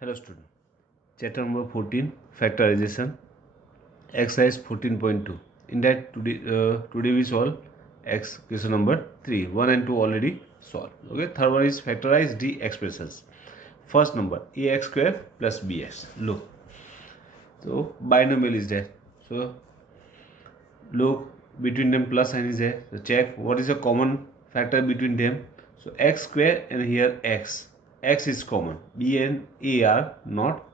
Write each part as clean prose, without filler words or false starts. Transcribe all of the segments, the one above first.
Hello student. Chapter number 14 factorization exercise 14.2. In that today we solve x question number 3. 1 and 2 already solved. Okay. Third one is factorize d expressions. First number ax square plus bx. Look. So binomial is there. So look between them plus sign is there. So check what is a common factor between them. So x square and here x. X is common. B and A are not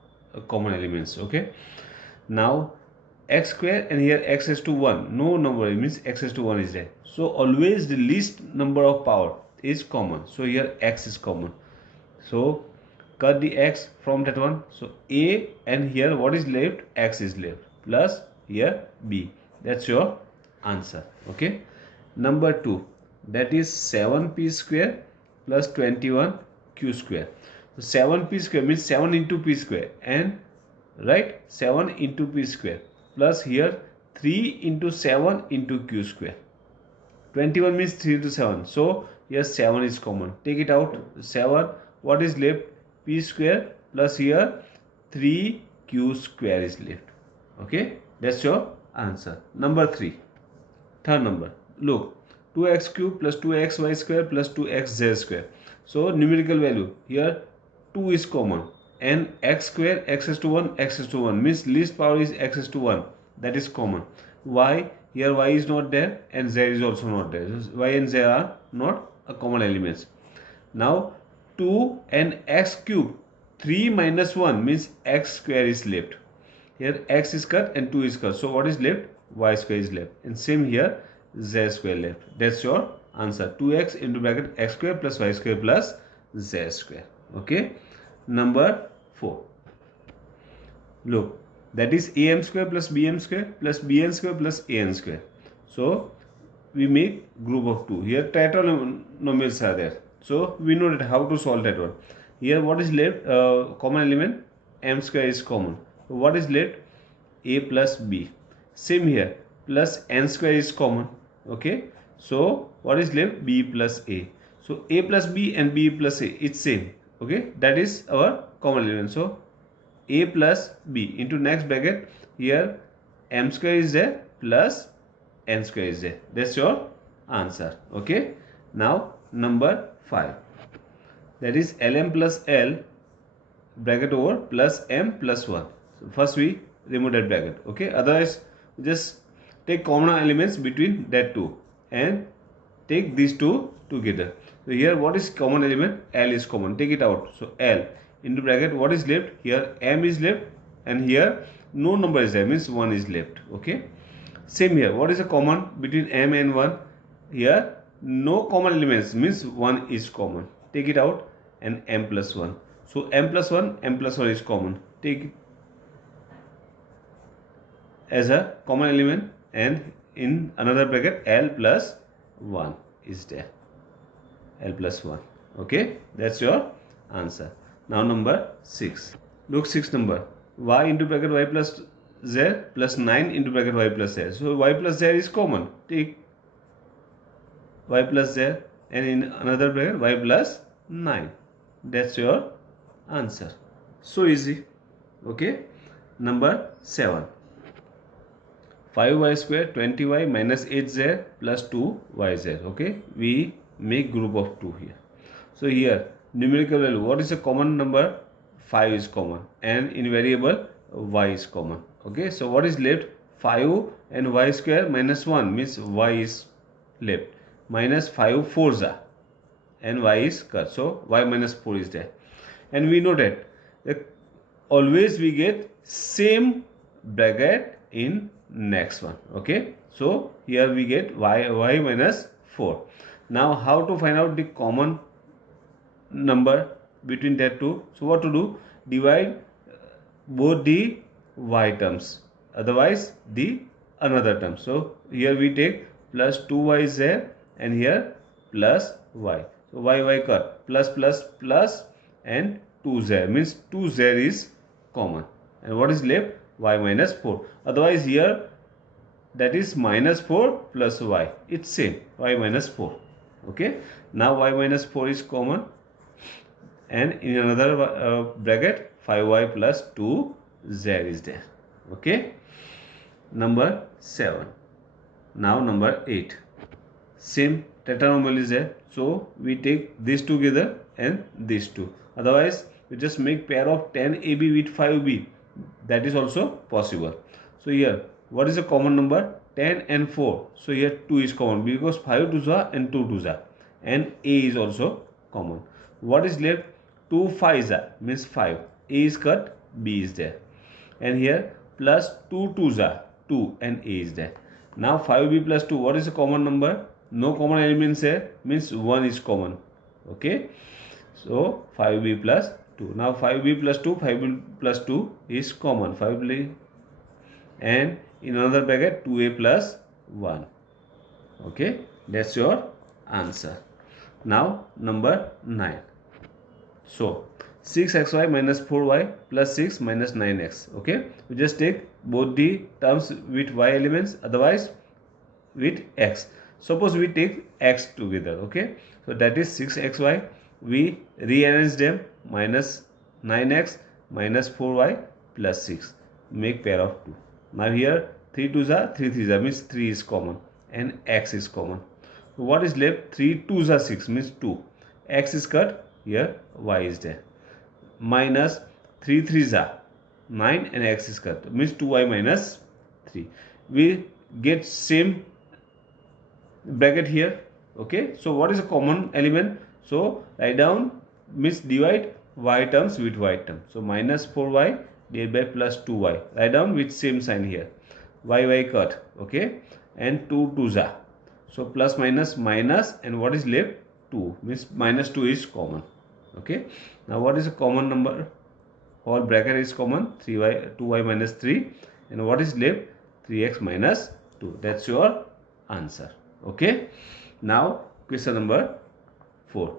common elements. Okay. Now x square and here x is to 1. No number means x is to 1 is there. So always the least number of power is common. So here x is common. So cut the x from that one. So A and here what is left? X is left plus here B. That's your answer. Okay. Number 2, that is 7p square plus 21q square. So 7p square means 7 into p square and right 7 into p square plus here 3 into 7 into q square. 21 means 3 into 7. So here 7 is common. Take it out. 7. What is left? P square plus here 3q square is left. Okay. That's your answer. Number 3. Third number. Look. 2x cube plus 2xy square plus 2xz square. So numerical value. Here 2 is common. And x square x is to 1 x is to 1 means least power is x is to 1. That is common. Y, here y is not there and z is also not there. Y and z are not a common elements. Now 2 and x cube 3 minus 1 means x square is left. Here x is cut and 2 is cut. So what is left? Y square is left. And same here z square left. That's your answer. 2x into bracket x square plus y square plus z square. Okay. Number 4. Look, that is am square plus bm square plus bn square plus an square. So we make group of 2. Here trinomials are there. So we know that how to solve that one. Here what is left? Common element m square is common. So what is left? A plus b. Same here. Plus n square is common. Okay. So what is left? B plus a. So a plus b and b plus a. It's same. Okay. That is our common element. So a plus b into next bracket. Here m square is there plus n square is there. That's your answer. Okay. Now number 5. That is lm plus l bracket over plus m plus 1. So first we remove that bracket. Okay. Otherwise just take common elements between that two and take these two together. So here what is common element? L is common. Take it out. So L into bracket what is left? Here m is left and here no number is there means 1 is left. Okay. Same here. What is the common between m and 1? Here no common elements means 1 is common. Take it out and m plus 1. So m plus 1 is common. Take it as a common element and in another bracket L plus 1 is there. L plus 1. Okay. That's your answer. Now number 6. Look 6 number. Y into bracket y plus z plus 9 into bracket y plus z. So y plus z is common. Take y plus z and in another bracket y plus 9. That's your answer. So easy. Okay. Number 7. 5y square 20y minus 8z plus 2yz. Okay. We make group of 2 here. So here numerical value. What is the common number? 5 is common and in variable y is common. Okay. So what is left? 5 and y square minus 1 means y is left. Minus 5 4s are and y is cut. So y minus 4 is there. And we know that always we get same bracket in next one. Okay. So here we get y minus 4. Now how to find out the common number between that two? So what to do? Divide both the y terms, otherwise the another term. So here we take plus 2y is there and here plus y. So y cut plus plus plus and 2z means 2z is common and what is left? Y minus 4. Otherwise here that is minus 4 plus y. It's same. Y minus 4. Okay. Now y minus 4 is common and in another bracket 5y plus 2z is there. Okay, number 7. Now number 8. Same tetranomial is there, so we take these together and these two. Otherwise we just make pair of 10ab with 5b, that is also possible. So here what is the common number? 10 and 4. So here 2 is common because 5 2s are and 2 2s are, and a is also common. What is left? 2 5s are means 5, a is cut, b is there, and here plus 2 2s are 2 and a is there. Now 5b plus 2, what is the common number? No common elements here means 1 is common. Okay, so 5b plus 2. Now 5b plus 2, 5b plus 2 is common, 5b, and in another bracket 2a plus 1. Okay, that's your answer. Now number 9. So 6xy minus 4y plus 6 minus 9x. Okay, we just take both the terms with y elements, otherwise with x. Suppose we take x together. Okay, so that is 6xy, we rearrange them, minus 9x minus 4y plus 6, make pair of 2. Now here 3 2s are 3 3s are means 3 is common and x is common. So what is left? 3 2s are 6 means 2, x is cut, here y is there, minus 3 3s are 9 and x is cut means 2y minus 3. We get same bracket here. Okay, so what is a common element? So write down means divide y terms with y term. So minus 4y divided by plus 2y, write down with same sign here, y cut. Okay, and 2 2s are, so plus minus minus, and what is left? 2 means minus 2 is common. Okay, now what is a common number? Whole bracket is common, 2y minus 3, and what is left? 3x minus 2. That's your answer. Okay, now question number 4.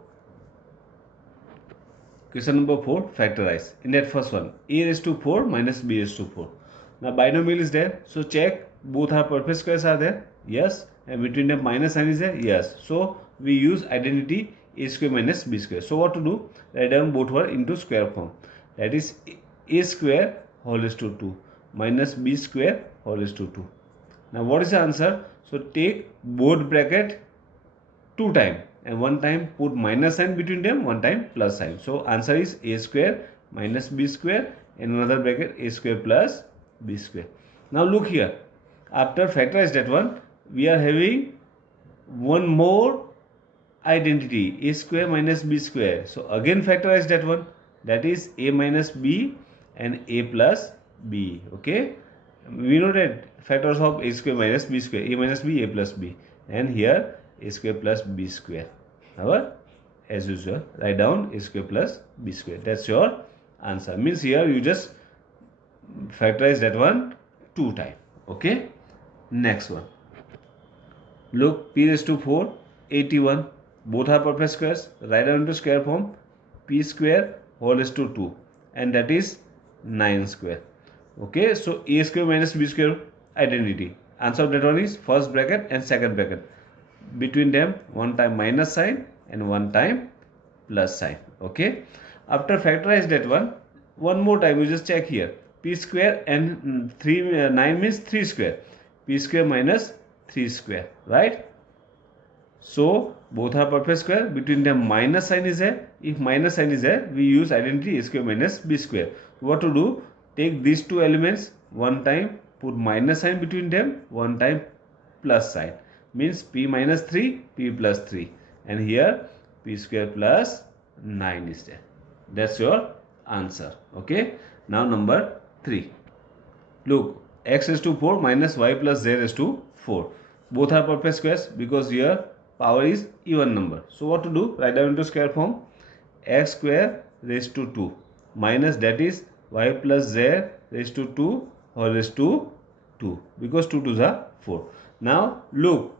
Question number 4, factorize. In that first one, a raised to 4 minus b raised to 4. Now binomial is there, so check both are perfect squares are there, yes, and between them minus sign is there, yes. So we use identity a square minus b square. So what to do? Write down both were into square form, that is a square whole raised to 2 minus b square whole raised to 2. Now what is the answer? So take both bracket 2 times, and one time put minus sign between them, one time plus sign. So answer is a square minus b square, and another bracket a square plus b square. Now look here, after factorize that one, we are having one more identity, a square minus b square. So again factorize that one, that is a minus b and a plus b. Okay, we know that factors of a square minus b square, a minus b, a plus b, and here a square plus b square. However, as usual, write down a square plus b square. That's your answer. Means here you just factorize that one 2 times. Okay, next one. Look, p raised to 4, 81. Both are perfect squares. Write down into square form, p square whole raised to 2, and that is 9 square. Okay, so a square minus b square identity. Answer of that one is first bracket and second bracket. Between them one time minus sign and one time plus sign. Okay, after factorize that one more time, you just check here, p square and 9 means 3 square, p square minus 3 square, right? So both are perfect square, between them minus sign is there. If minus sign is there, we use identity a square minus b square. What to do? Take these two elements, one time put minus sign between them, one time plus sign, means p minus 3, p plus 3, and here p square plus 9 is there. That's your answer. Okay, now number 3. Look, x raised to 4 minus y plus z raised to 4. Both are perfect squares because here power is even number. So what to do? Write down into square form, x square raised to 2 minus, that is y plus z raised to 2 whole raised to 2, because 2 2s are 4. Now look,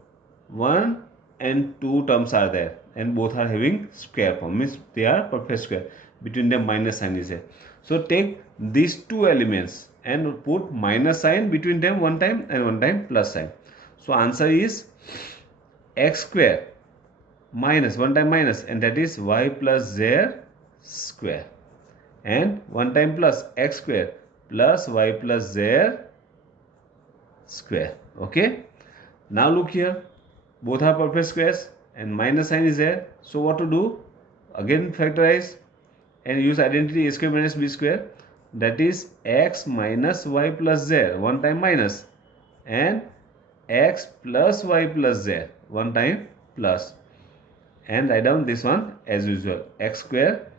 1 and 2 terms are there and both are having square form, means they are perfect square, between them minus sign is there. So take these two elements and put minus sign between them one time and one time plus sign. So answer is x square minus one time minus, and that is y plus z square, and one time plus x square plus y plus z square. Okay. Now look here, both are perfect squares and minus sign is there. So what to do? Again factorize and use identity a square minus b square, that is x minus y plus z, one time minus, and x plus y plus z, one time plus, and write down this one as usual, x square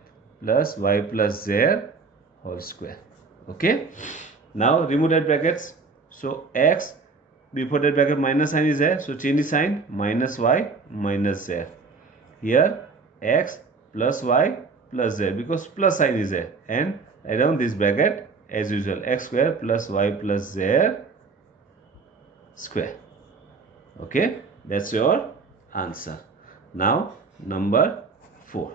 plus y plus z whole square. Okay. Now remove that brackets. So x before that bracket minus sign is there, so change the sign, minus y minus z. Here x plus y plus z, because plus sign is there, and write down this bracket as usual, x square plus y plus z square. Okay, that's your answer. Now number 4.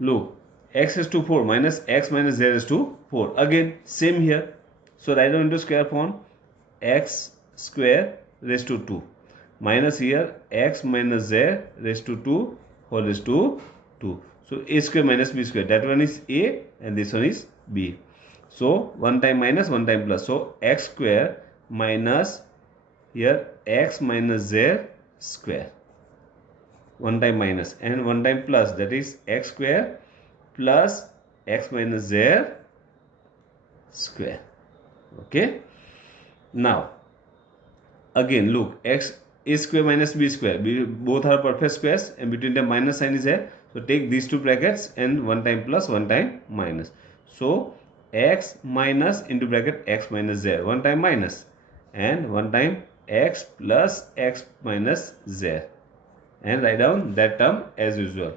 Look, x is to 4 minus x minus z is to 4. Again same here. So write down into square form, x square raised to 2 minus here x minus z raised to 2 whole raised to 2. So a square minus b square, that one is a and this one is b. So one time minus, one time plus. So x square minus here x minus z square, one time minus, and one time plus, that is x square plus x minus z square. Okay. Now again look, x a square minus b square, both are perfect squares and between them minus sign is there. So take these two brackets and one time plus, one time minus. So x minus into bracket x minus z, one time minus, and one time x plus x minus z, and write down that term as usual,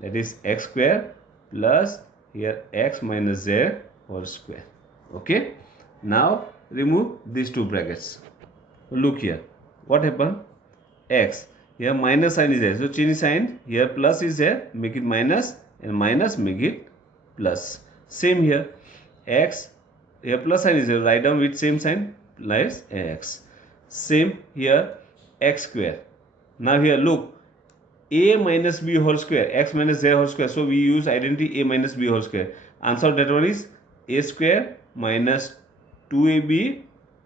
that is x square plus here x minus z whole square. Okay. Now remove these two brackets. Look here, what happened? X, here minus sign is there, so change sign, here plus is there, make it minus, and minus make it plus. Same here, x, here plus sign is there, write down with same sign plus x. Same here, x square. Now here look, a minus b whole square, x minus z whole square, so we use identity a minus b whole square. Answer of that one is a square minus 2ab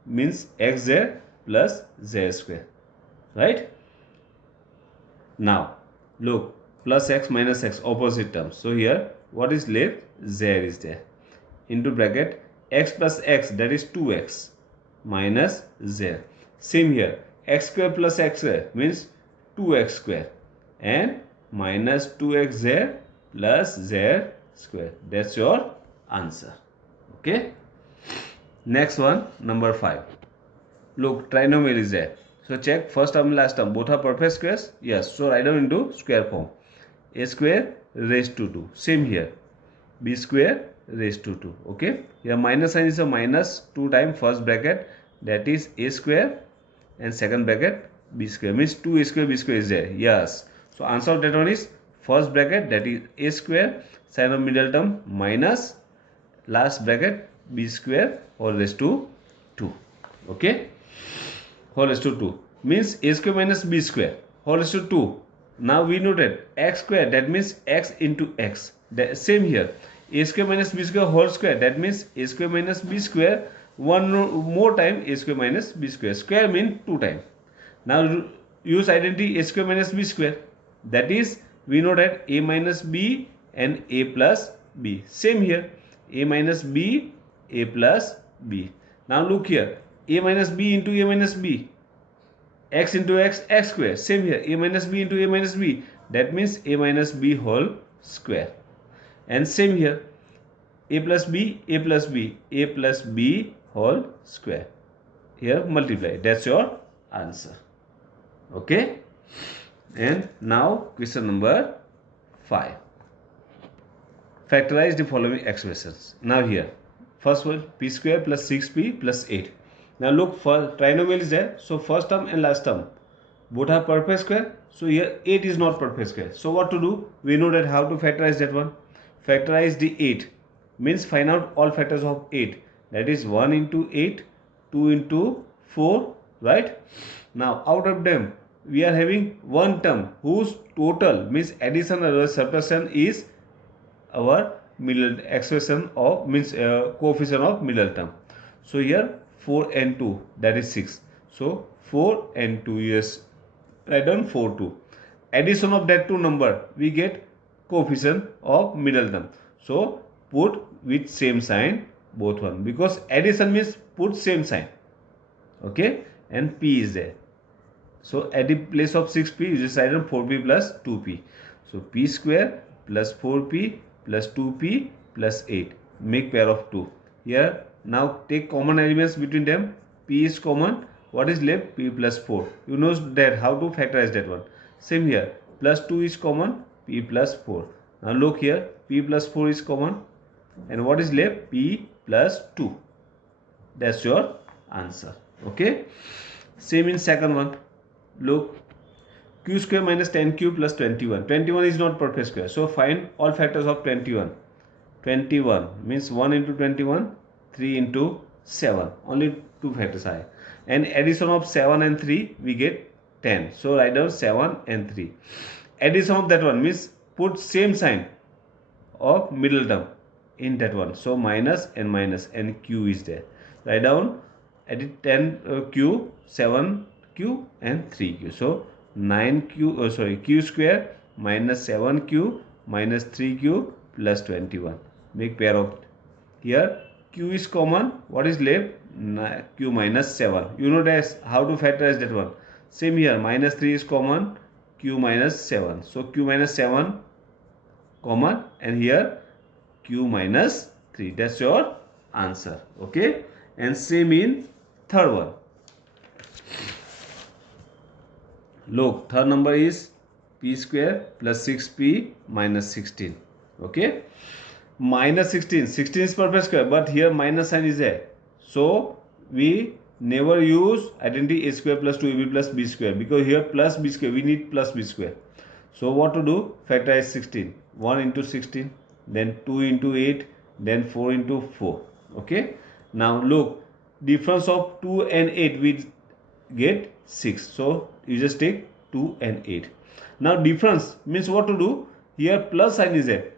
means xz plus z square, right? Now look, plus x minus x, opposite terms. So here what is left? Z is there, into bracket x plus x, that is 2x minus z. Same here, x square plus x square means 2x square, and minus 2xz plus z square. That's your answer. Okay. Next one, number 5. Look, trinomial is there. So check first term, last term, both are perfect squares. Yes. So write down into square form. A square raised to 2. Same here. B square raised to 2. Okay. Here minus sign is a minus 2 times first bracket, that is a square, and second bracket b square, means 2a square b square is there. Yes. So answer of that one is first bracket, that is a square, sign of middle term minus last bracket b square whole raised to 2. Okay. Whole raised to 2 means a square minus b square whole raised to 2. Now we know that x square, that means x into x. That same here, a square minus b square whole square, that means a square minus b square, one more time a square minus b square. Square means 2 times. Now use identity a square minus b square, that is we know that a minus b and a plus b. Same here, a minus b, a plus b. Now look here, a minus b into a minus b, x into x, x square. Same here, a minus b into a minus b, that means a minus b whole square. And same here, a plus b, a plus b, a plus b whole square. Here multiply, that's your answer. Okay. And now question number 5. Factorize the following expressions. Now here, first one, p square plus 6p plus 8. Now look, for trinomial is there, so first term and last term both are perfect square. So here 8 is not perfect square. So what to do? We know that how to factorize that one. Factorize the 8 means find out all factors of 8. That is 1 into 8, 2 into 4, right? Now out of them we are having one term whose total means addition or subtraction is our middle expression of means coefficient of middle term. So here 4 and 2, that is 6. So 4 and 2, yes, write down 4 2. Addition of that two number, we get coefficient of middle term. So put with same sign both one, because addition means put same sign. Okay, and p is there. So at the place of 6p, you just write down 4p plus 2p. So p square plus 4p plus 2p plus 8. Make pair of 2. Here now take common elements between them. P is common. What is left? P plus 4. You know that how to factorize that one. Same here. Plus 2 is common. P plus 4. Now look here. P plus 4 is common. And what is left? P plus 2. That's your answer. Okay. Same in second one. Look, q square minus 10q plus 21. 21 is not perfect square. So find all factors of 21. 21 means 1 into 21, 3 into 7. Only two factors are. And addition of 7 and 3, we get 10. So write down 7 and 3. Addition of that one means put same sign of middle term in that one. So minus and q is there. Write down edit 10q, 7q and 3q. So 9q, q square minus 7q minus 3q plus 21. Make pair of here. Q is common. What is left? Q minus 7. You know that how to factorize that one. Same here. Minus 3 is common. Q minus 7. So q minus 7 common, and here q minus 3. That's your answer. Okay. And same in third one. Look, third number is p square plus 6p minus 16. Okay. Minus 16. 16 is perfect square, but here minus sign is there. So we never use identity a square plus 2ab plus b square, because here plus b square, we need plus b square. So what to do? Factorize 16. 1 into 16, then 2 into 8, then 4 into 4. Okay. Now look, difference of 2 and 8, we get 6. So you just take 2 and 8. Now difference means what to do? Here plus sign is there.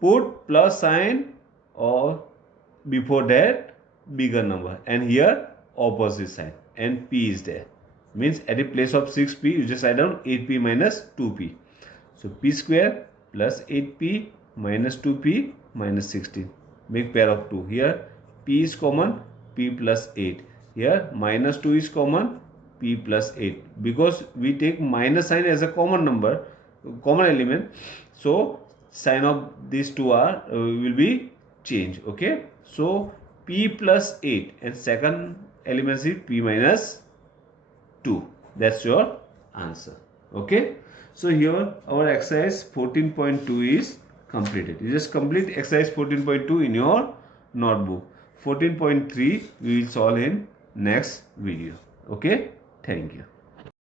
Put plus sign or before that bigger number, and here opposite sign, and p is there. Means at the place of 6p, you just write down 8p minus 2p. So p square plus 8p minus 2p minus 16. Make pair of 2. Here p is common, p plus 8. Here minus 2 is common, p plus 8. Because we take minus sign as a common number, common element. So sign of these two are will be changed. Okay. So p plus 8 and second element is p minus 2. That's your answer. Okay. So here our exercise 14.2 is completed. You just complete exercise 14.2 in your notebook. 14.3 we will solve in next video. Okay. Thank you.